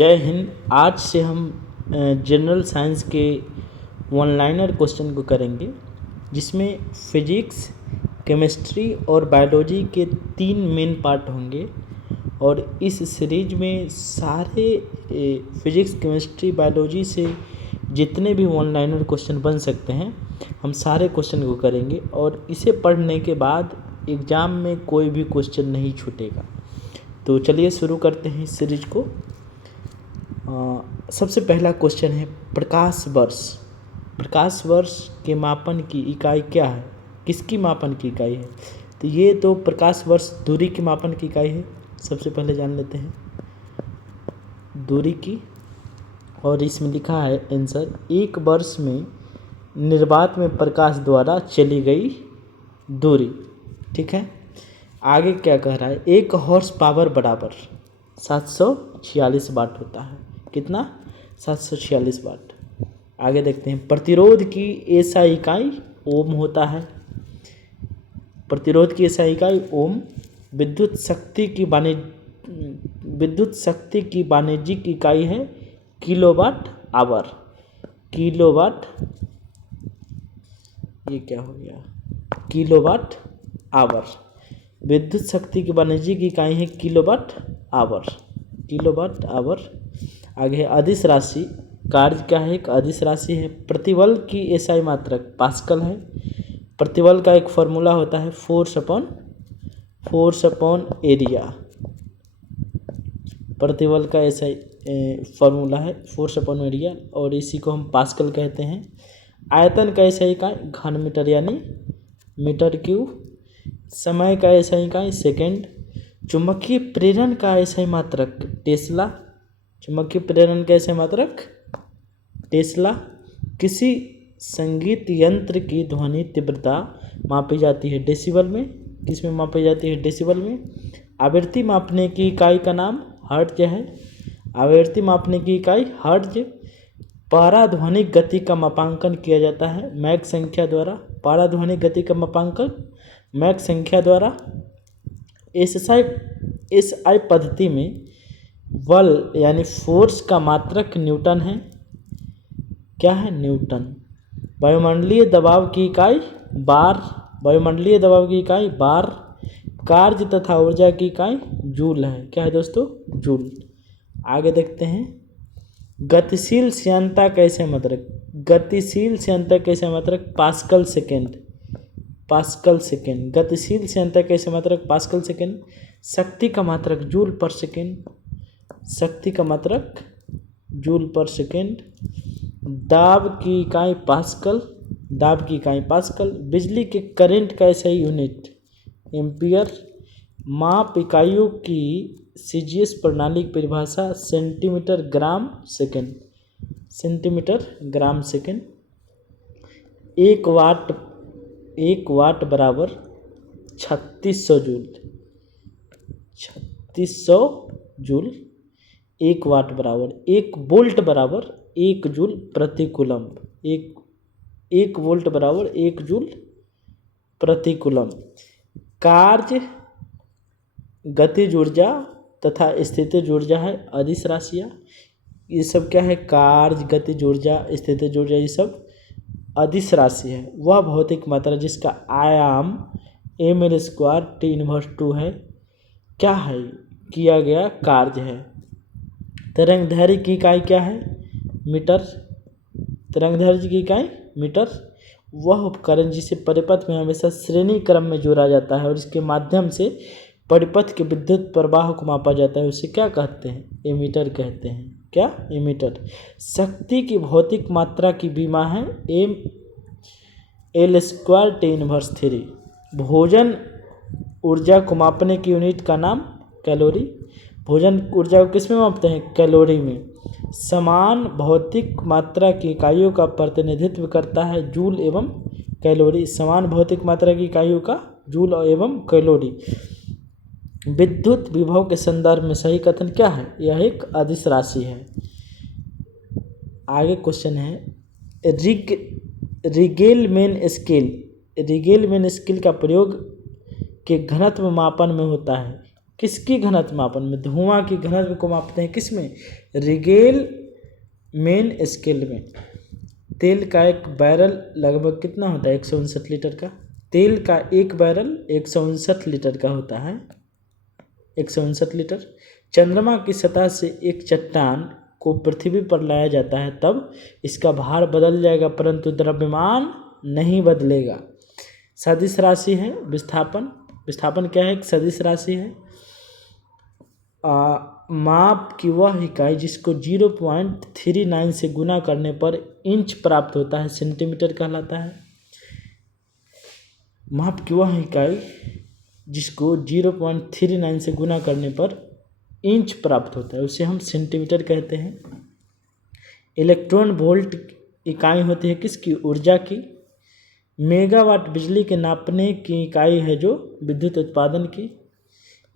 जय हिंद। आज से हम जनरल साइंस के वन लाइनर क्वेश्चन को करेंगे, जिसमें फिजिक्स, केमिस्ट्री और बायोलॉजी के 3 मेन पार्ट होंगे। और इस सीरीज में सारे फिजिक्स, केमिस्ट्री, बायोलॉजी से जितने भी वन लाइनर क्वेश्चन बन सकते हैं, हम सारे क्वेश्चन को करेंगे। और इसे पढ़ने के बाद एग्ज़ाम में कोई भी क्वेश्चन नहीं छूटेगा। तो चलिए शुरू करते हैं इस सीरीज को। सबसे पहला क्वेश्चन है प्रकाश वर्ष। प्रकाश वर्ष के मापन की इकाई क्या है? किसकी मापन की इकाई है? तो ये तो प्रकाश वर्ष दूरी की मापन की इकाई है। सबसे पहले जान लेते हैं दूरी की। और इसमें लिखा है आंसर, एक वर्ष में निर्वात में प्रकाश द्वारा चली गई दूरी। ठीक है, आगे क्या कह रहा है? 1 हॉर्स पावर बराबर 746 वाट होता है। कितना? 746 वाट। आगे देखते हैं प्रतिरोध की एसआई इकाई ओम होता है। प्रतिरोध की एसआई इकाई ओम। विद्युत शक्ति की वाणिज्यिक इकाई है किलोवाट आवर। किलोवाट, ये क्या हो गया? Kilowatt hour. विद्युत शक्ति की वाणिज्यिक इकाई है किलोवाट आवर। Kilowatt hour. आगे है अदिश राशि। कार्य क्या है? एक अदिश राशि है। प्रतिबल की एसआई मात्रक पास्कल है। प्रतिबल का एक फॉर्मूला होता है फोर्स अपॉन एरिया। प्रतिबल का एसआई फॉर्मूला है फोर्स अपॉन एरिया, और इसी को हम पास्कल कहते हैं। आयतन का एसआई इकाई घन मीटर यानी मीटर क्यूब। समय का एसआई इकाई सेकेंड। चुंबकीय प्रेरण का एसआई मात्रक टेस्ला। चुंबकीय प्रेरण का एसआई मात्रक टेस्ला। किसी संगीत यंत्र की ध्वनि तीव्रता मापी जाती है डेसिबल में। किस में मापी जाती है? डेसिबल में। आवृत्ति मापने की इकाई का नाम हर्ट्ज है। आवृत्ति मापने की इकाई हर्ट्ज। पाराध्वनिक गति का मापांकन किया जाता है मैक संख्या द्वारा। पाराध्वनिक गति का मापांकन मैक संख्या द्वारा। एसआई पद्धति में बल यानी फोर्स का मात्रक न्यूटन है। क्या है? न्यूटन। वायुमंडलीय दबाव की इकाई बार। वायुमंडलीय दबाव की इकाई बार। कार्य तथा ऊर्जा की इकाई जूल है। क्या है दोस्तों? जूल। आगे देखते हैं गतिशील श्यानता कैसे मात्रक। गतिशील श्यानता कैसे मात्रक पास्कल सेकेंड। Pascal second. गतिशील श्यानता कैसे मात्रक पास्कल सेकेंड। शक्ति का मात्रक जूल पर सेकेंड। शक्ति का मात्रक जूल पर सेकेंड। दाब की इकाई पास्कल। दाब की इकाई पास्कल। बिजली के करंट का ऐसा यूनिट एम्पियर। माप इकाइयों की सीजीएस प्रणाली की परिभाषा centimetre gram second. Centimetre gram second. 1 वाट बराबर 3600 जूल। 3600 जूल। 1 वाट बराबर 1 वोल्ट बराबर 1 जूल प्रति कूलम्ब। 1 वोल्ट बराबर 1 जूल प्रति कूलम्ब। कार्य, गतिज ऊर्जा तथा स्थितिज ऊर्जा है अदिश राशियाँ। ये सब क्या है? कार्य, गतिज ऊर्जा, स्थितिज ऊर्जा, ये सब अदिश राशि है। वह भौतिक मात्रा जिसका आयाम ml² T−2 है। क्या है? किया गया कार्य है। तरंगदैर्घ्य की इकाई क्या है? मीटर। तरंगदैर्घ्य की इकाई मीटर। वह उपकरण जिसे परिपथ में हमेशा श्रेणी क्रम में जोड़ा जाता है और इसके माध्यम से परिपथ के विद्युत प्रवाह को मापा जाता है, उसे क्या कहते हैं? एमीटर कहते हैं। क्या? एमीटर। शक्ति की भौतिक मात्रा की विमा है ml² T−3। भोजन ऊर्जा को मापने की यूनिट का नाम कैलोरी। भोजन ऊर्जा को किस में मापते हैं? कैलोरी में। समान भौतिक मात्रा की इकाइयों का प्रतिनिधित्व करता है जूल एवं कैलोरी। समान भौतिक मात्रा की इकाइयों का जूल एवं कैलोरी। विद्युत विभव के संदर्भ में सही कथन क्या है? यह एक अदिश राशि है। आगे क्वेश्चन है रिगेलमैन स्केल। रिगेलमैन स्केल का प्रयोग के घनत्व मापन में होता है। किसकी घनत्व मापन में? धुआं की घनत्व को मापते हैं किस में? रिगेल मेन स्केल में। तेल का एक बैरल लगभग कितना होता है? 159 लीटर का। तेल का एक बैरल 159 लीटर का होता है, 159 लीटर। चंद्रमा की सतह से एक चट्टान को पृथ्वी पर लाया जाता है तब इसका भार बदल जाएगा परंतु द्रव्यमान नहीं बदलेगा। सदिश राशि है विस्थापन। विस्थापन क्या है? एक सदिश राशि है। माप की वह इकाई जिसको 0.39 से गुना करने पर इंच प्राप्त होता है सेंटीमीटर कहलाता है। माप की वह इकाई जिसको 0.39 से गुना करने पर इंच प्राप्त होता है उसे हम सेंटीमीटर कहते हैं। इलेक्ट्रॉन वोल्ट इकाई होती है किसकी? ऊर्जा की। मेगावाट बिजली के नापने की इकाई है जो विद्युत उत्पादन की।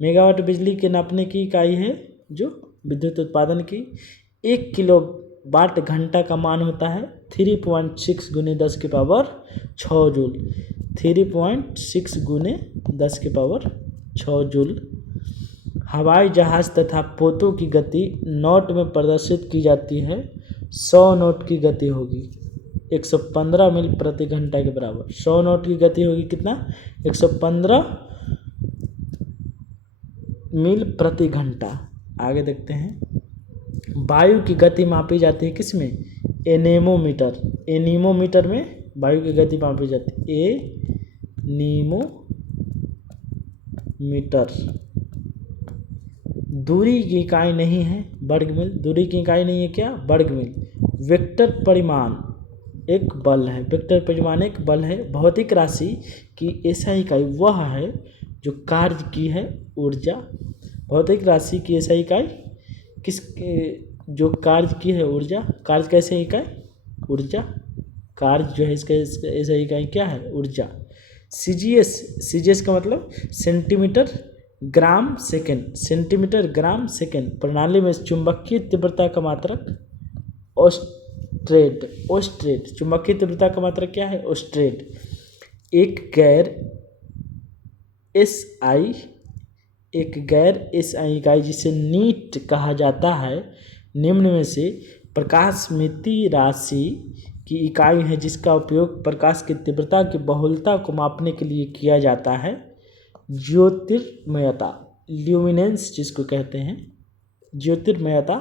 मेगावाट बिजली के नापने की इकाई है जो विद्युत उत्पादन की। 1 किलोवाट घंटा का मान होता है 3.6 गुने 10 की पावर 6 जूल। 3.6 गुने 10 की पावर 6 जूल। हवाई जहाज़ तथा पोतों की गति नॉट में प्रदर्शित की जाती है। 100 नॉट की गति होगी 115 मील प्रति घंटा के बराबर। 100 नॉट की गति होगी कितना? 115 मील प्रति घंटा। आगे देखते हैं। वायु की गति मापी जाती है किस में? एनेमोमीटर। एनीमोमीटर में वायु की गति मापी जाती है। एनीमोमीटर। दूरी की इकाई नहीं है वर्ग मील। दूरी की इकाई नहीं है क्या? वर्ग मील। वेक्टर परिमाण एक बल है। वेक्टर परिमाण एक बल है। भौतिक राशि की ऐसा इकाई वह है जो कार्य की है ऊर्जा। भौतिक राशि की ऐसा इकाई किस जो कार्य की है ऊर्जा। कार्य कैसे इकाई? ऊर्जा। कार्य जो है इसका ऐसा इकाई क्या है? ऊर्जा। सीजीएस। सीजीएस का मतलब centimetre gram second. Centimetre gram second. प्रणाली में चुंबकीय तीव्रता का मात्रक ऑस्ट्रेट। ऑस्ट्रेट चुंबकीय तीव्रता का मात्रक क्या है? ऑस्ट्रेट। एक गैर एसआई इकाई जिसे नीट कहा जाता है निम्न में से प्रकाशमिति राशि की इकाई है जिसका उपयोग प्रकाश की तीव्रता की बहुलता को मापने के लिए किया जाता है। ज्योतिर्मयता ल्यूमिनेंस जिसको कहते हैं। ज्योतिर्मयता।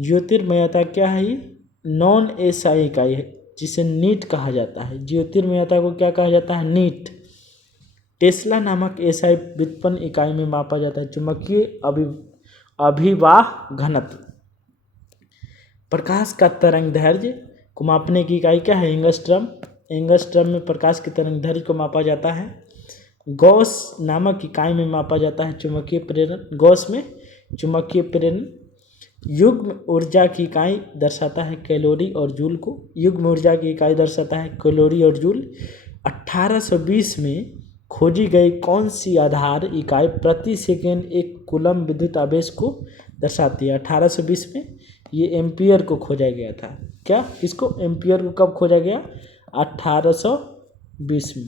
ज्योतिर्मयता क्या है? ये नॉन एसआई इकाई है जिसे नीट कहा जाता है। ज्योतिर्मयता को क्या कहा जाता है? नीट। टेस्ला नामक एसआई व्युत्पन्न इकाई में मापा जाता है चुंबकीय अभिवाह घनत्व। प्रकाश का तरंग दैर्घ्य को मापने की इकाई क्या है? एंगस्ट्रम। एंगस्ट्रम में प्रकाश की तरंग दैर्घ्य को मापा जाता है। गॉस नामक इकाई में मापा जाता है चुंबकीय प्रेरण। गॉस में चुंबकीय प्रेरण। युग्म ऊर्जा की इकाई दर्शाता है कैलोरी और जूल को। युग्म ऊर्जा की इकाई दर्शाता है कैलोरी और जूल। 1820 में खोजी गई कौन सी आधार इकाई प्रति सेकेंड एक कूलम विद्युत आवेश को दर्शाती है? 1820 में ये एम्पियर को खोजा गया था। क्या? इसको एम्पियर को कब खोजा गया? 1820 में।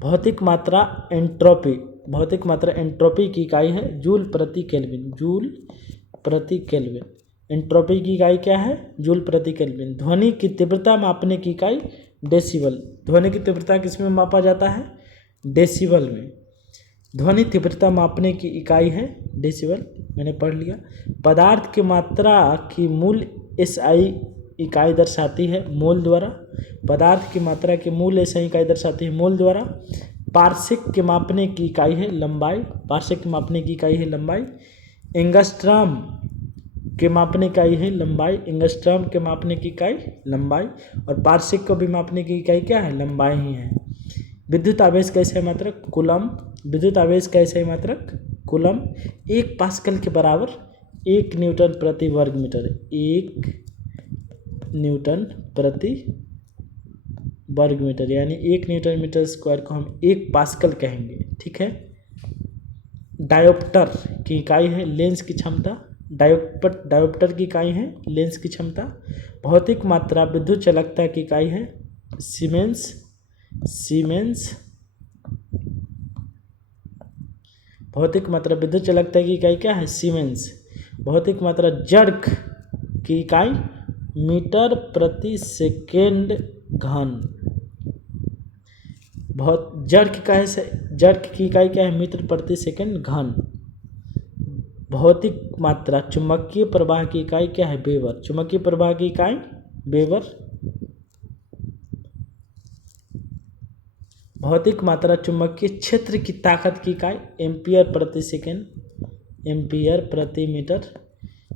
भौतिक मात्रा एंट्रोपी। भौतिक मात्रा एंट्रोपी की इकाई है जूल प्रति केल्विन। जूल प्रति केल्विन। एंट्रोपी की इकाई क्या है? जूल प्रति केल्विन। ध्वनि की तीव्रता मापने की इकाई डेसिबल। ध्वनि की तीव्रता किस में मापा जाता है? डेसिबल में। ध्वनि तीव्रता मापने की इकाई है डेसिबल। मैंने पढ़ लिया। पदार्थ की मात्रा की मूल एसआई इकाई दर्शाती है मोल द्वारा। पदार्थ की मात्रा की मूल एसआई इकाई दर्शाती है मोल द्वारा। पार्शिक के मापने की इकाई है लंबाई। पार्शिक के मापने की इकाई है लंबाई। एंगस्ट्रॉम के मापने की इकाई है लंबाई। एंगस्ट्रॉम के मापने की इकाई लंबाई। और पार्शिक को भी मापने की इकाई क्या है? लंबाई ही है। विद्युत आवेश का एसआई मात्रक कूलम। विद्युत आवेश का एसआई मात्रक कूलम। 1 पास्कल के बराबर 1 न्यूटन प्रति वर्ग मीटर। 1 न्यूटन प्रति वर्ग मीटर यानी 1 न्यूटन मीटर स्क्वायर को हम 1 पास्कल कहेंगे। ठीक है। डायोप्टर की इकाई है लेंस की क्षमता। डायोप्टर की इकाई है लेंस की क्षमता। भौतिक मात्रा विद्युत चालकता की इकाई है सीमेंस। सीमेंस। भौतिक मात्रा विद्युत चालकता की इकाई क्या है? सीमेंस। भौतिक मात्रा जर्क की इकाई मीटर प्रति सेकेंड घन। जर्क की इकाई क्या है? मीटर प्रति सेकेंड घन। भौतिक मात्रा चुंबकीय प्रवाह की इकाई क्या है? वेबर। चुंबकीय प्रवाह की इकाई वेबर। भौतिक मात्रा चुंबकीय क्षेत्र की ताकत की इकाई एम्पियर प्रति सेकेंड, एम्पियर प्रति मीटर।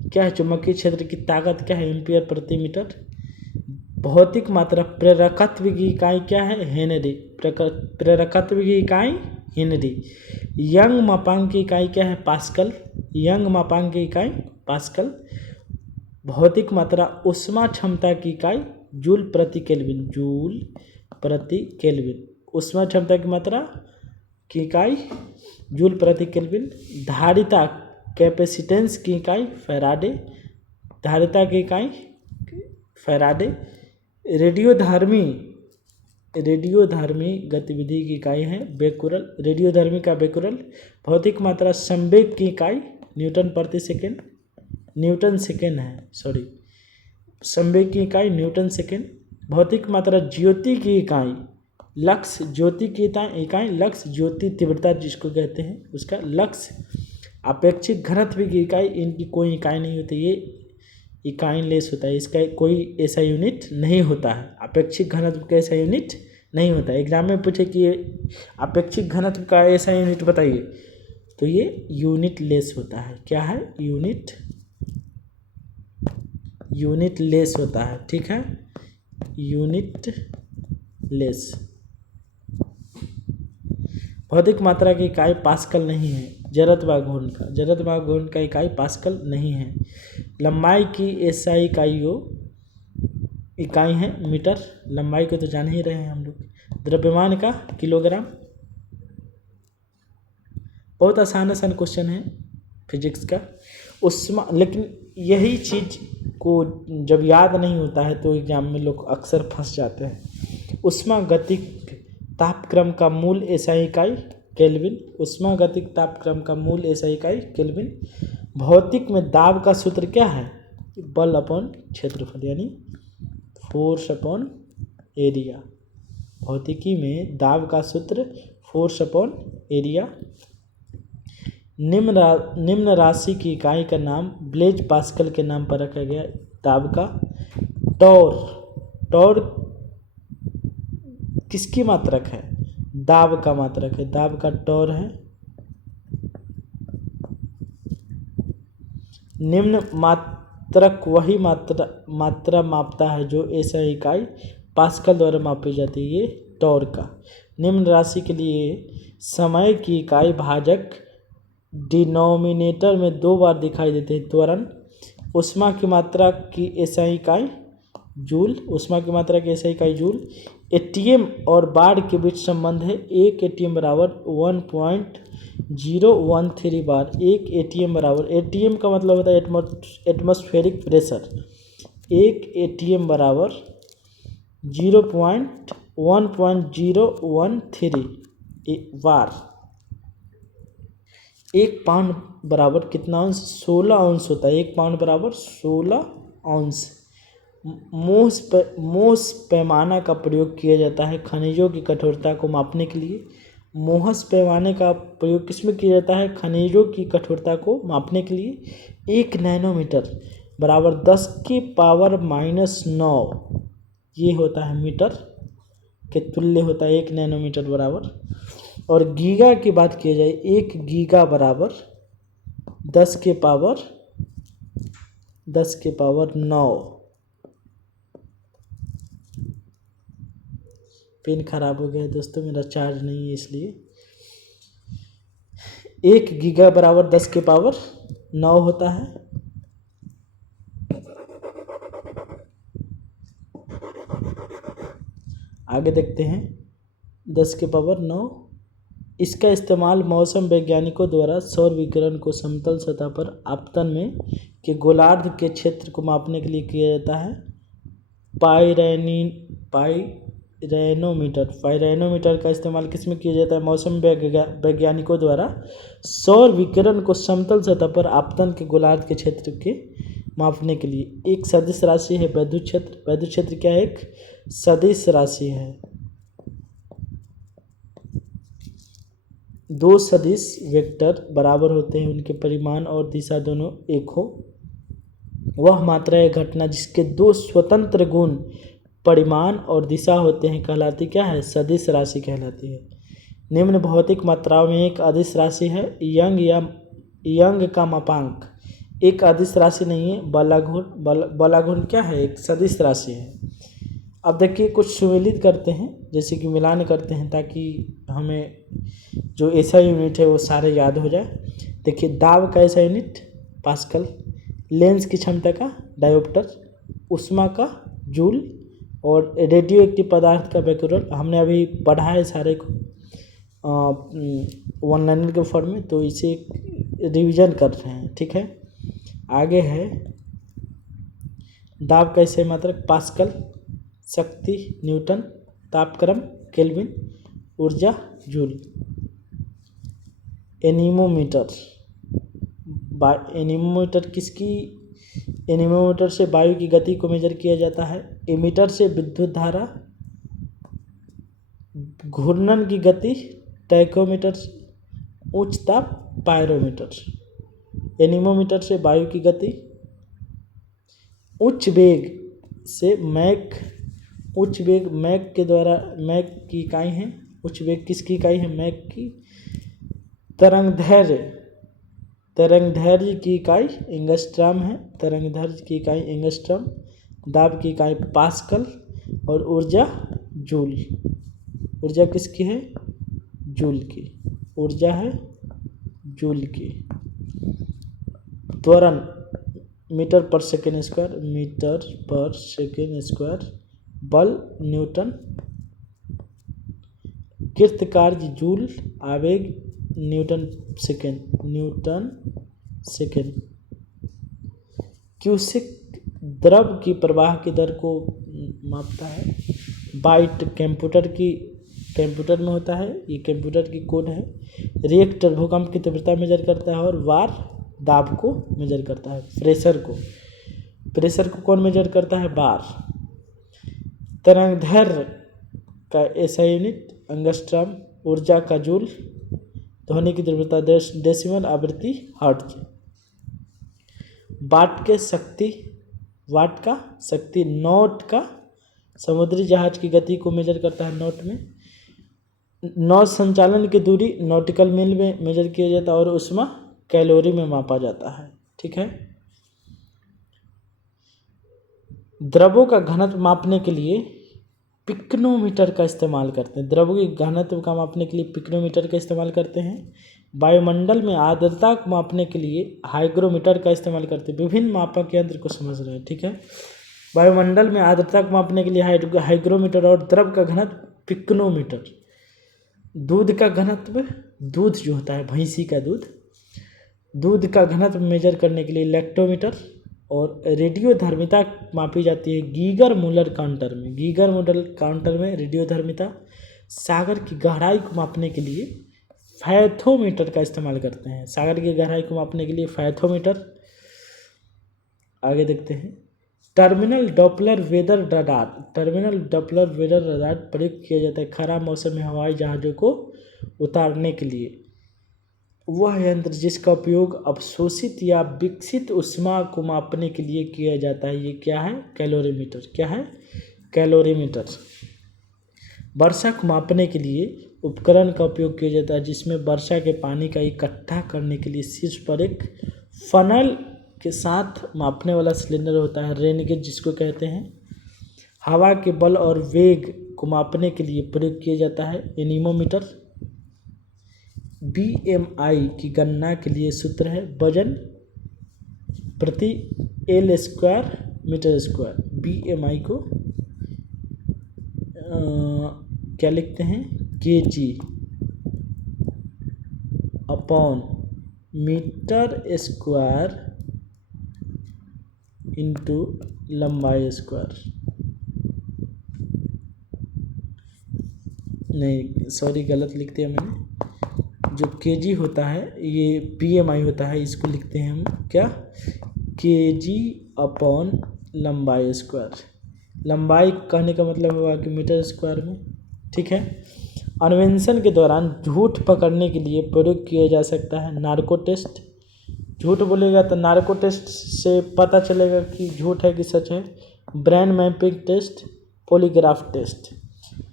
क्या है चुंबकीय क्षेत्र की ताकत? क्या है? एम्पियर प्रति मीटर। भौतिक मात्रा प्रेरकत्व की इकाई क्या है? हेनरी। प्रेरकत्व की इकाई हेनरी। यंग मापांक की इकाई क्या है? पास्कल। यंग मापांक की इकाई पास्कल। भौतिक मात्रा ऊष्मा क्षमता की इकाई जूल प्रति केल्विन। जूल प्रति केल्विन। ऊष्मा क्षमता की मात्रा की इकाई जूल प्रति केल्विन। धारिता कैपेसिटेंस की इकाई फैराडे। धारिता की इकाई फैराडे। रेडियोधर्मी गतिविधि की इकाई है बेकुरल। रेडियोधर्मी का बेकुरल। भौतिक मात्रा संवेग की इकाई न्यूटन प्रति सेकेंड, न्यूटन सेकेंड है, सॉरी, संवेग की इकाई न्यूटन सेकेंड। भौतिक मात्रा ज्योति की इकाई लक्स। ज्योति की इकाई लक्स। ज्योति तीव्रता जिसको कहते हैं उसका लक्स। अपेक्षित घनत्व की इकाई, इनकी कोई इकाई नहीं होती, ये इकाई लेस होता है, इसका कोई ऐसा यूनिट नहीं होता है। अपेक्षित घनत्व का ऐसा यूनिट नहीं होता है। एग्जाम में पूछे कि अपेक्षित घनत्व का ऐसा यूनिट बताइए, तो ये यूनिट लेस होता है। क्या है? यूनिट लेस होता है। ठीक है, यूनिट लेस। भौतिक मात्रा की इकाई पास्कल नहीं है। जड़त्व घूर्ण का इकाई पास्कल नहीं है। लंबाई की एसआई इकाई है मीटर। लंबाई को तो जान ही रहे हैं हम लोग। द्रव्यमान का किलोग्राम। बहुत आसान क्वेश्चन है फिजिक्स का। लेकिन यही चीज को जब याद नहीं होता है तो एग्जाम में लोग अक्सर फंस जाते हैं। उष्मागतिक तापक्रम का मूल एसआई इकाई केल्विन। उष्मागतिक तापक्रम का मूल एसआई इकाई केल्विन। भौतिक में दाब का सूत्र क्या है? बल अपॉन क्षेत्रफल, यानी फोर्स अपॉन एरिया। भौतिकी में दाब का सूत्र फोर्स अपॉन एरिया। निम्न राशि की इकाई का नाम ब्लेज पास्कल के नाम पर रखा गया। दाब का टॉर किसकी मात्रक है? दाब का मात्रक है। दाब का टॉर है। निम्न मात्रक वही मात्रा मापता है जो ऐसा इकाई पास्कल द्वारा मापी जाती है, ये टॉर का। निम्न राशि के लिए समय की इकाई भाजक डिनोमिनेटर में 2 बार दिखाई देते हैं। त्वरण। उष्मा की मात्रा की ऐसा इकाई जूल। उष्मा की मात्रा की ऐसा इकाई जूल। एटीएम और बार के बीच संबंध है। 1 एटीएम बराबर 1.013 बार। 1 एटीएम बराबर, एटीएम का मतलब होता है एटमॉस्फेरिक प्रेशर। 1 एटीएम बराबर 1.013 बार। 1 पाउंड बराबर कितना अंश? 16 अंश होता है। 1 पाउंड बराबर 16 अंश। मोहस पैमाना का प्रयोग किया जाता है खनिजों की कठोरता को मापने के लिए। मोहस पैमाने का प्रयोग किसमें किया जाता है? खनिजों की कठोरता को मापने के लिए। 1 नैनोमीटर बराबर 10 की पावर -9, ये होता है मीटर के तुल्य होता है 1 नैनोमीटर बराबर। और गीगा की बात की जाए, 1 गीगा बराबर 10 के पावर 9। पेन खराब हो गया है दोस्तों, मेरा चार्ज नहीं है इसलिए। 1 गीगा बराबर 10 के पावर 9 होता है। आगे देखते हैं 10 के पावर 9। इसका इस्तेमाल मौसम वैज्ञानिकों द्वारा सौर विकिरण को समतल सतह पर आपतन में के गोलार्ध के क्षेत्र को मापने के लिए किया जाता है। पायरेनोमीटर का इस्तेमाल किस में किया जाता है? मौसम वैज्ञानिकों द्वारा सौर विकिरण को समतल सतह पर आपतन के गोलार्ध के क्षेत्र के मापने के लिए। एक सदिश राशि है वैद्युत क्षेत्र। वैद्युत क्षेत्र क्या है? एक सदिश राशि है। दो सदिश वेक्टर बराबर होते हैं, उनके परिमाण और दिशा दोनों एक हो, वह मात्रा या घटना जिसके दो स्वतंत्र गुण परिमाण और दिशा होते हैं कहलाती क्या है? सदिश राशि कहलाती है। निम्न भौतिक मात्राओं में एक अदिश राशि है यंग का मापांक। एक अदिश राशि नहीं है, बलाघूर्ण क्या है? एक सदिश राशि है। अब देखिए कुछ सुमेलित करते हैं, जैसे कि मिलान करते हैं, ताकि हमें जो ऐसा यूनिट है वो सारे याद हो जाए। देखिए दाब का ऐसा यूनिट पास्कल, लेंस की क्षमता का डायोप्टर, ऊष्मा का जूल, और रेडियो एक्टिव पदार्थ का बैक्यूरेल। हमने अभी पढ़ा है सारे को वन लाइनर के फॉर्म में, तो इसे रिवीजन कर रहे हैं, ठीक है। आगे है दाब का ऐसे मात्रक पास्कल, शक्ति न्यूटन, तापक्रम केल्विन, ऊर्जा जूल। एनीमोमीटर से वायु की गति को मेजर किया जाता है। एमीटर से विद्युत धारा, घूर्णन की गति टैकोमीटर, उच्च ताप पायरोमीटर। एनीमोमीटर से वायु की गति, उच्च वेग से मैक के द्वारा, मैक की इकाई है, उच्च वेग किसकी इकाई है? मैक की। तरंगदैर्घ्य की इकाई एंगस्ट्रॉम है, तरंगदैर्घ्य की इकाई एंगस्ट्रॉम। दाब की इकाई पास्कल, और ऊर्जा जूल। ऊर्जा किसकी है? जूल की। ऊर्जा है जूल की। त्वरण मीटर पर सेकेंड स्क्वायर। बल न्यूटन। कृतकार्य जूल। आवेग न्यूटन सेकेंड। क्यूसेक द्रव की प्रवाह की दर को मापता है। बाइट कंप्यूटर में होता है, ये कंप्यूटर की कोड है। रिएक्टर भूकंप की तीव्रता मेजर करता है, और वार दाब को मेजर करता है। प्रेशर को कौन मेजर करता है? बार। तरंगदैर्घ्य का ऐसा यूनिट एंगस्ट्रॉम, ऊर्जा का जूल, ध्वनि की तीव्रता डेसिमल, आवृत्ति हर्ट्ज। वाट का शक्ति, नॉट का समुद्री जहाज की गति को मेजर करता है नॉट में। नौ संचालन की दूरी नॉटिकल मील में मेजर किया जाता है, और ऊष्मा कैलोरी में मापा जाता है, ठीक है। द्रवों का घनत्व मापने के लिए पिक्नोमीटर का इस्तेमाल करते हैं। द्रवों के घनत्व का मापने के लिए पिक्नोमीटर का इस्तेमाल करते हैं। वायुमंडल में आर्द्रता को मापने के लिए हाइग्रोमीटर का इस्तेमाल करते हैं। विभिन्न मापक यंत्र को समझ रहे हैं, ठीक है। वायुमंडल में आर्द्रता को मापने के लिए हाइग्रोमीटर, और द्रव का घनत्व पिक्नोमीटर। दूध का घनत्व, दूध जो होता है भैंसी का दूध का घनत्व मेजर करने के लिए लैक्टोमीटर, और रेडियोधर्मिता मापी जाती है गीगर मूलर काउंटर में रेडियोधर्मिता। सागर की गहराई को मापने के लिए फैथोमीटर का इस्तेमाल करते हैं। सागर की गहराई को मापने के लिए फैथोमीटर। आगे देखते हैं टर्मिनल डॉपलर वेदर रडार प्रयुक्त किया जाता है खराब मौसम में हवाई जहाज़ों को उतारने के लिए। वह यंत्र जिसका उपयोग अवशोषित या विकसित ऊष्मा को मापने के लिए किया जाता है, ये क्या है? कैलोरीमीटर। वर्षा को मापने के लिए उपकरण का उपयोग किया जाता है, जिसमें वर्षा के पानी का इकट्ठा करने के लिए शीर्ष पर एक फनल के साथ मापने वाला सिलेंडर होता है, रेन गेज जिसको कहते हैं। हवा के बल और वेग को मापने के लिए प्रयोग किया जाता है एनीमोमीटर। BMI की गणना के लिए सूत्र है वजन प्रति L square metre square. BMI को क्या लिखते हैं? kg upon metre square into लंबाई स्क्वायर। नहीं सॉरी गलत लिख दिया मैंने, जो केजी होता है ये पीएमआई होता है, इसको लिखते हैं हम क्या, केजी अपॉन लंबाई स्क्वायर। लंबाई कहने का मतलब हुआ कि मीटर स्क्वायर में, ठीक है। अन्वेषण के दौरान झूठ पकड़ने के लिए प्रयोग किया जा सकता है नार्को टेस्ट। झूठ बोलेगा तो नार्को टेस्ट से पता चलेगा कि झूठ है कि सच है। Brain mapping test, polygraph test.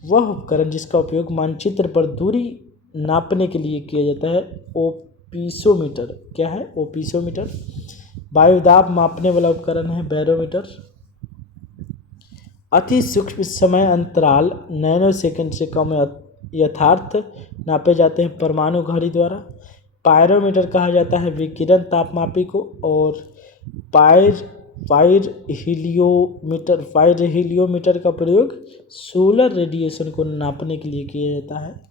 वह उपकरण जिसका उपयोग मानचित्र पर दूरी नापने के लिए किया जाता है ओपिसोमीटर। क्या है? ओपिसोमीटर। वायुदाब मापने वाला उपकरण है बैरोमीटर। अति सूक्ष्म समय अंतराल नैनो सेकंड से कम यथार्थ नापे जाते हैं परमाणु घड़ी द्वारा। पायरोमीटर कहा जाता है विकिरण तापमापी को। और फायर हीलियोमीटर का प्रयोग सोलर रेडिएशन को नापने के लिए किया जाता है।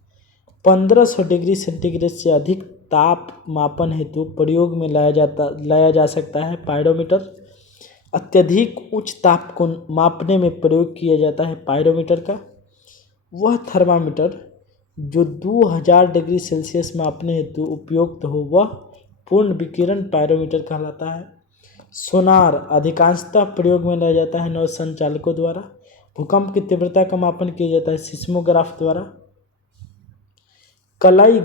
1500 डिग्री सेंटीग्रेड से अधिक ताप मापन हेतु प्रयोग में लाया जा सकता है पायरोमीटर। अत्यधिक उच्च ताप को मापने में प्रयोग किया जाता है पायरोमीटर का। वह थर्मामीटर जो 2000 डिग्री सेल्सियस मापने हेतु उपयुक्त हो वह पूर्ण विकिरण पायरोमीटर कहलाता है। सोनार अधिकांशतः प्रयोग में लाया जाता है नौ संचालकों द्वारा। भूकंप की तीव्रता का मापन किया जाता है सिस्मोग्राफ द्वारा। कलाई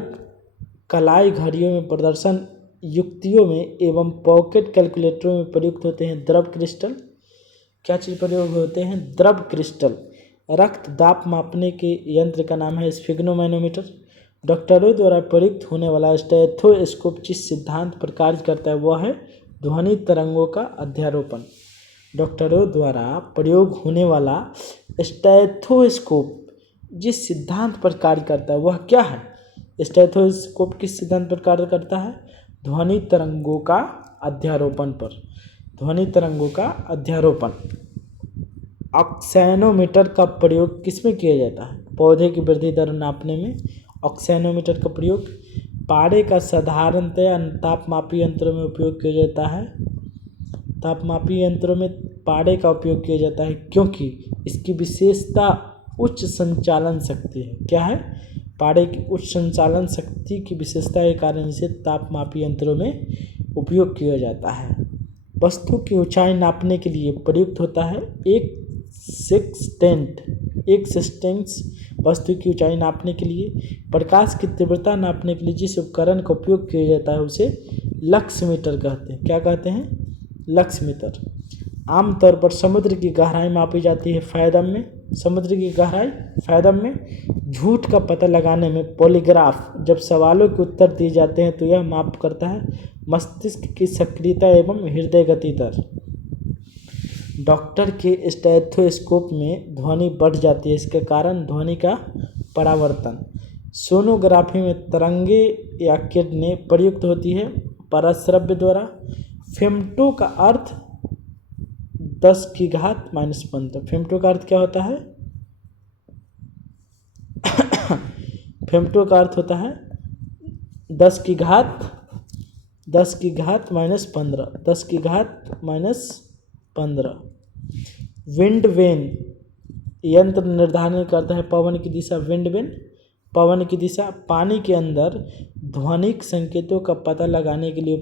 घड़ियों में, प्रदर्शन युक्तियों में एवं पॉकेट कैलकुलेटरों में प्रयुक्त होते हैं द्रव क्रिस्टल। क्या चीज़ प्रयोग होते हैं? द्रव क्रिस्टल। रक्त दाब मापने के यंत्र का नाम है स्फिग्नोमैनोमीटर। डॉक्टरों द्वारा प्रयुक्त होने वाला स्टेथोस्कोप जिस सिद्धांत पर कार्य करता है वह है ध्वनि तरंगों का अध्यारोपण। डॉक्टरों द्वारा प्रयोग होने वाला स्टेथोस्कोप जिस सिद्धांत पर कार्य करता है वह क्या है? स्टेथोस्कोप किस सिद्धांत पर कार्य करता है? ध्वनि तरंगों का अध्यारोपण पर। ध्वनि तरंगों का अध्यारोपण। ऑक्सेनोमीटर का प्रयोग किसमें किया जाता है? पौधे की वृद्धि दर नापने में ऑक्सेनोमीटर का प्रयोग। पारे का साधारणतया तापमापी यंत्रों में उपयोग किया जाता है। तापमापी यंत्रों में पारे का उपयोग किया जाता है क्योंकि इसकी विशेषता उच्च संचालन शक्ति है। क्या है? पारे की उच्च संचालन शक्ति की विशेषता के कारण इसे तापमापी यंत्रों में उपयोग किया जाता है। वस्तु की ऊंचाई नापने के लिए प्रयुक्त होता है एक सेक्सटेंस। वस्तु की ऊंचाई नापने के लिए। प्रकाश की तीव्रता नापने के लिए जिस उपकरण का उपयोग किया जाता है उसे लक्समीटर कहते हैं। क्या कहते हैं? लक्समीटर। आमतौर पर समुद्र की गहराई मापी जाती है फैदम में। समुद्र की गहराई फैदम में। झूठ का पता लगाने में पॉलीग्राफ जब सवालों के उत्तर दिए जाते हैं तो यह माप करता है मस्तिष्क की सक्रियता एवं हृदय गति दर। डॉक्टर के स्टेथोस्कोप में ध्वनि बढ़ जाती है, इसके कारण ध्वनि का परावर्तन। सोनोग्राफी में तरंगे या किरणें प्रयुक्त होती है परश्रव्य द्वारा। फेम्टो का अर्थ 10⁻⁻⁻। फेम्टो का अर्थ क्या होता है? फेम्टो का अर्थ होता है 10⁻⁻⁻। 10⁻⁻15। विंड वेन यंत्र निर्धारण करता है पवन की दिशा। विंड वेन पवन की दिशा। पानी के अंदर ध्वनिक संकेतों का पता लगाने के लिए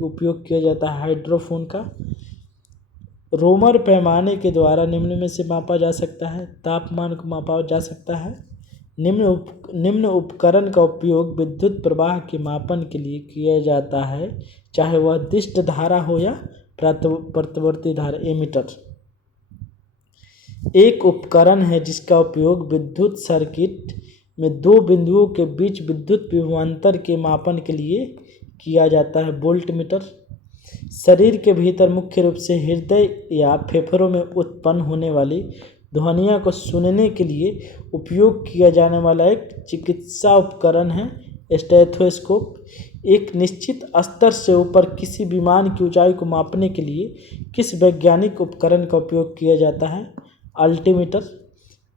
उपयोग किया जाता है हाइड्रोफोन का। रोमर पैमाने के द्वारा निम्न में से मापा जा सकता है। तापमान को मापा जा सकता है। निम्न उपकरण का उपयोग विद्युत प्रवाह के मापन के लिए किया जाता है चाहे वह दिष्ट धारा हो या प्रत्यावर्ती धारा। एमीटर एक उपकरण है जिसका उपयोग विद्युत सर्किट में दो बिंदुओं के बीच विद्युत विभवांतर के मापन के लिए किया जाता है। वोल्टमीटर शरीर के भीतर मुख्य रूप से हृदय या फेफड़ों में उत्पन्न होने वाली ध्वनियों को सुनने के लिए उपयोग किया जाने वाला एक चिकित्सा उपकरण है स्टेथोस्कोप। एक निश्चित स्तर से ऊपर किसी विमान की ऊंचाई को मापने के लिए किस वैज्ञानिक उपकरण का उपयोग किया जाता है? अल्टीमीटर।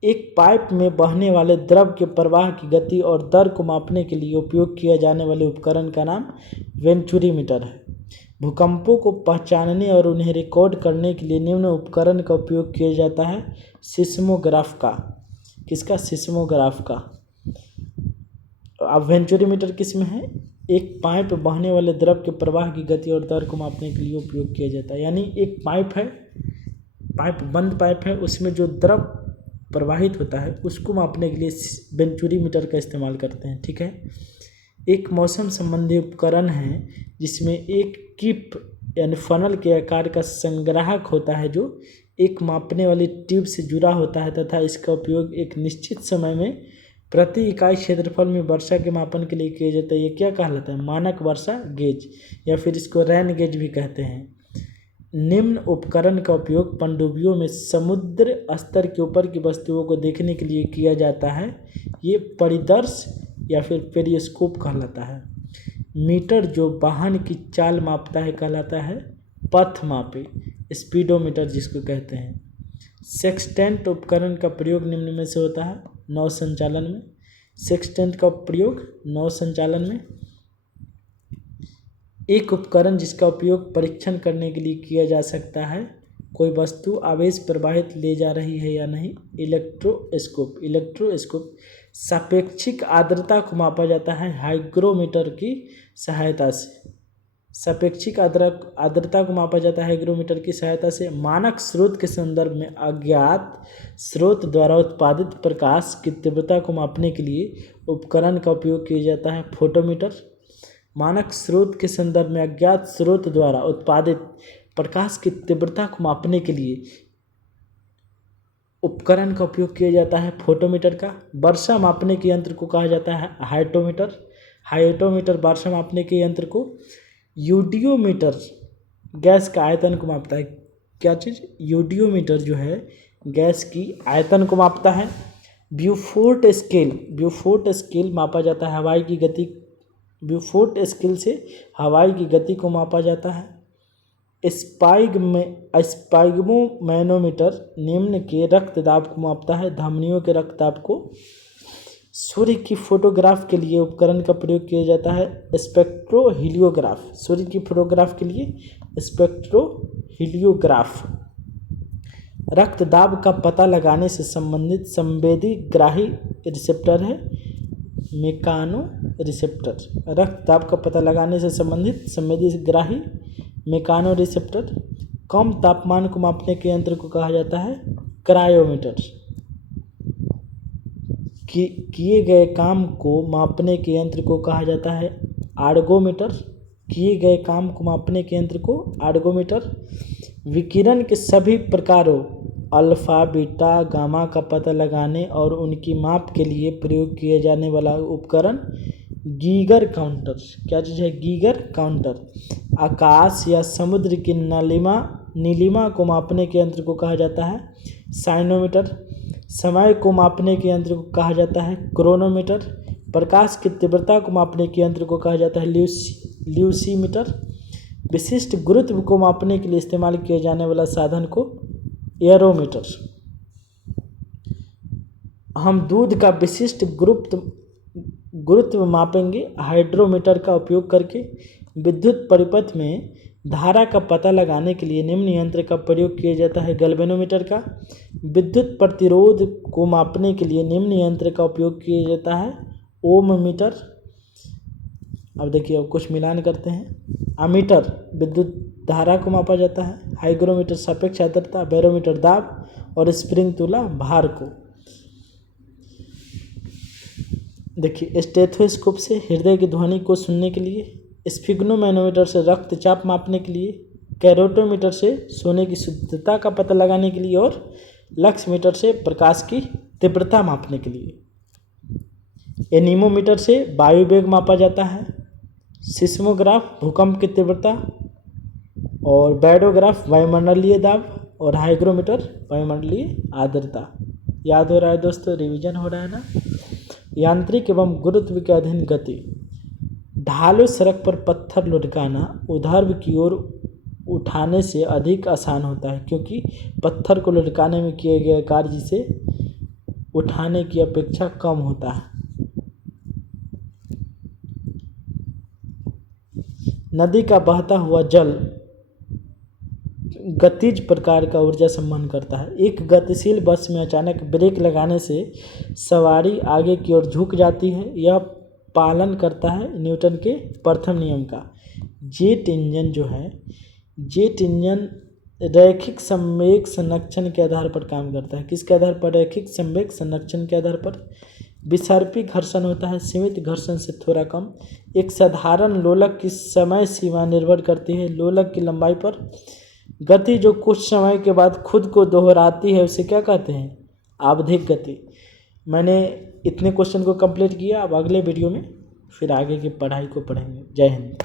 एक पाइप में बहने वाले द्रव के प्रवाह की गति और दर को मापने के लिए उपयोग किया जाने वाले उपकरण का नाम वेंचुरीमीटर है। भूकंपों को पहचानने और उन्हें रिकॉर्ड करने के लिए निम्न उपकरण का उपयोग किया जाता है सिस्मोग्राफ का। किसका? सिस्मोग्राफ का। अब वेंचुरीमीटर किस में है? एक पाइप बहने वाले द्रव के प्रवाह की गति और दर को मापने के लिए उपयोग किया जाता है। यानी एक पाइप है, बंद पाइप है, उसमें जो द्रव प्रवाहित होता है उसको मापने के लिए वेंचुरीमीटर का इस्तेमाल करते हैं। ठीक है। एक मौसम संबंधी उपकरण है जिसमें एक किप यानी फनल के आकार का संग्राहक होता है जो एक मापने वाली ट्यूब से जुड़ा होता है तथा इसका उपयोग एक निश्चित समय में प्रति इकाई क्षेत्रफल में वर्षा के मापन के लिए किया जाता है। ये क्या कहलाता है? मानक वर्षा गेज, या फिर इसको रैन गेज भी कहते हैं। निम्न उपकरण का उपयोग पनडुब्बियों में समुद्र स्तर के ऊपर की वस्तुओं को देखने के लिए किया जाता है। ये परिदर्श या फिर पेरिस्कोप कहलाता है। मीटर जो वाहन की चाल मापता है कहलाता है पथ मापी, स्पीडोमीटर जिसको कहते हैं। सेक्सटेंट उपकरण का प्रयोग निम्न में से होता है नौ संचालन में। सेक्सटेंट का प्रयोग नौ संचालन में एक उपकरण जिसका उपयोग परीक्षण करने के लिए किया जा सकता है कोई वस्तु आवेश प्रवाहित ले जा रही है या नहीं। इलेक्ट्रोस्कोप सापेक्षिक आर्द्रता को मापा जाता है हाइग्रोमीटर की सहायता से। सापेक्षिक आर्द्रता को मापा जाता है हाइग्रोमीटर की सहायता से। मानक स्रोत के संदर्भ में अज्ञात स्रोत द्वारा उत्पादित प्रकाश की तीव्रता को मापने के लिए उपकरण का उपयोग किया जाता है फोटोमीटर। मानक स्रोत के संदर्भ में अज्ञात स्रोत द्वारा उत्पादित प्रकाश की तीव्रता को मापने के लिए उपकरण का उपयोग किया जाता है फोटोमीटर का। वर्षा मापने के यंत्र को कहा जाता है हाइटोमीटर वर्षा मापने के यंत्र को। यूडियोमीटर गैस का आयतन को मापता है। क्या चीज़? यूडियोमीटर जो है गैस की आयतन को मापता है। ब्यूफोर्ट स्केल मापा जाता है हवाई की गति। ब्यूफोर्ट स्केल से हवाई की गति को मापा जाता है। स्पाइग्मोमैनोमीटर निम्न के रक्तदाब को मापता है, धमनियों के रक्तदाब को। सूर्य की फोटोग्राफ के लिए उपकरण का प्रयोग किया जाता है स्पेक्ट्रोहीलियोग्राफ। सूर्य की फोटोग्राफ के लिए स्पेक्ट्रोहीलियोग्राफ। रक्तदाब का पता लगाने से संबंधित संवेदी ग्राही रिसेप्टर है मेकानो रिसेप्टर। रक्तदाब का पता लगाने से संबंधित संवेदी ग्राही मेकानो रिसेप्टर। कम तापमान को मापने के यंत्र को कहा जाता है क्रायोमीटर। किए गए काम को मापने के यंत्र को कहा जाता है आर्गोमीटर। किए गए काम को मापने के यंत्र को आर्गोमीटर। विकिरण के सभी प्रकारों अल्फा बीटा गामा का पता लगाने और उनकी माप के लिए प्रयोग किए जाने वाला उपकरण गीगर काउंटर। क्या चीज़ है? Geiger counter. आकाश या समुद्र की नीलिमा को मापने के यंत्र को कहा जाता है साइनोमीटर। समय को मापने के यंत्र को कहा जाता है क्रोनोमीटर। प्रकाश की तीव्रता को मापने के यंत्र को कहा जाता है ल्यूसीमीटर। विशिष्ट गुरुत्व को मापने के लिए इस्तेमाल किए जाने वाला साधन को एरोमीटर। हम दूध का विशिष्ट गुरुत्व मापेंगे हाइड्रोमीटर का उपयोग करके। विद्युत परिपथ में धारा का पता लगाने के लिए निम्न यंत्र का प्रयोग किया जाता है गैल्वेनोमीटर का। विद्युत प्रतिरोध को मापने के लिए निम्न यंत्र का उपयोग किया जाता है ओम मीटर। अब देखिए, अब कुछ मिलान करते हैं। अमीटर विद्युत धारा को मापा जाता है। हाइग्रोमीटर सापेक्ष आर्द्रता, बैरोमीटर दाब और स्प्रिंग तुला भार को। देखिए, स्टेथोस्कोप से हृदय की ध्वनि को सुनने के लिए, स्फिग्नोमैनोमीटर से रक्तचाप मापने के लिए, कैरोटोमीटर से सोने की शुद्धता का पता लगाने के लिए और लक्समीटर से प्रकाश की तीव्रता मापने के लिए। एनीमोमीटर से वायु वेग मापा जाता है। सिस्मोग्राफ भूकंप की तीव्रता और बैडोग्राफ वायुमंडलीय दाब और हाइग्रोमीटर वायुमंडलीय आर्द्रता। याद हो रहा है दोस्तों? रिवीजन हो रहा है ना? यांत्रिक एवं गुरुत्व के अधीन गति। ढालू सड़क पर पत्थर लुढ़काना ऊर्ध्व की ओर उठाने से अधिक आसान होता है क्योंकि पत्थर को लुढ़काने में किए गए कार्य जिसे उठाने की अपेक्षा कम होता है। नदी का बहता हुआ जल गतिज प्रकार का ऊर्जा संवहन करता है। एक गतिशील बस में अचानक ब्रेक लगाने से सवारी आगे की ओर झुक जाती है। यह पालन करता है न्यूटन के प्रथम नियम का। जेट इंजन जो है, जेट इंजन रैखिक संवेग संरक्षण के आधार पर काम करता है। किसके आधार पर? रैखिक संवेग संरक्षण के आधार पर। विसर्पी घर्षण होता है सीमित घर्षण से थोड़ा कम। एक साधारण लोलक की समय सीमा निर्भर करती है लोलक की लंबाई पर। गति जो कुछ समय के बाद खुद को दोहराती है उसे क्या कहते हैं? आवधिक गति। मैंने इतने क्वेश्चन को कंप्लीट किया। अब अगले वीडियो में फिर आगे की पढ़ाई को पढ़ेंगे। जय हिंद।